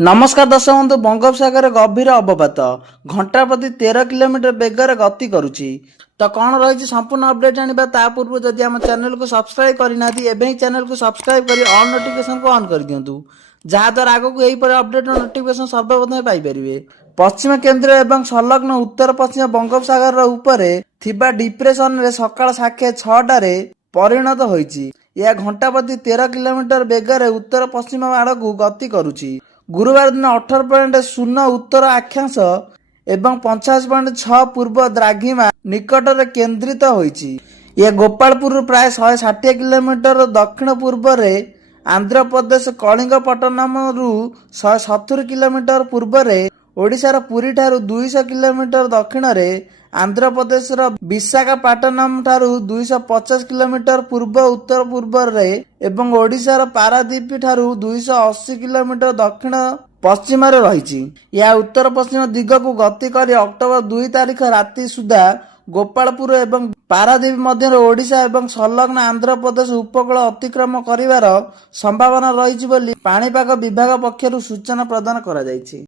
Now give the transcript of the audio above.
नमस्कार दर्शक बंधु बंगोपसागर गभीर अवपात घंटा प्रति 13 किलोमीटर बेगर गति करुच्ची। तो कौन रही संपूर्ण अपडेट जाना ता पूर्व जदि आम चैनल को सब्सक्राइब करना एवं चैनल को सब्सक्राइब कर ऑल नोटिफिकेशन को ऑन कर दिंतु जहाद्वारा आगक यहीपर अपडेट नोटिफिकेशन सर्वप्रथम पाइपर। पश्चिम केन्द्र एवं संलग्न उत्तर पश्चिम बंगोपसागर उपरे थिबा डिप्रेशन रे सकाळ साखे 6टारे परिणत होईची। यह घंटा प्रति 13 किलोमीटर बेगर उत्तर पश्चिम आड़ को गति करुच्ची। गुरुवार दिन 18.0 उत्तर अक्षांश एवं 50.6 पूर्व द्राघिमा निकट में केन्द्रित होईची। यह गोपालपुर प्राय 160 किलोमीटर दक्षिण पूर्व रे आंध्र प्रदेश कलिंगपट्टनम रु 170 किलोमीटर पूर्व रे ओडिशार पुरी ठारू 200 किलोमीटर दक्षिण रे आंध्र प्रदेश विशाखापट्टनम ठारू 250 किलोमीटर पूर्व उत्तर पूर्व रे एवं ओडिशार पारादीप ठारू 280 किलोमीटर दक्षिण पश्चिम रे रहिछि। या उत्तर पश्चिम दिग को गति करी अक्टोबर 2 तारिख राति सुधा गोपालपुर एवं पारादीप मध्य ओडिशा एवं संलग्न आंध्र प्रदेश उपकूल अतिक्रम करिवार संभावना रहिछि बोली पाणीपाग विभाग पक्षरु सूचना प्रदान करा जायछि।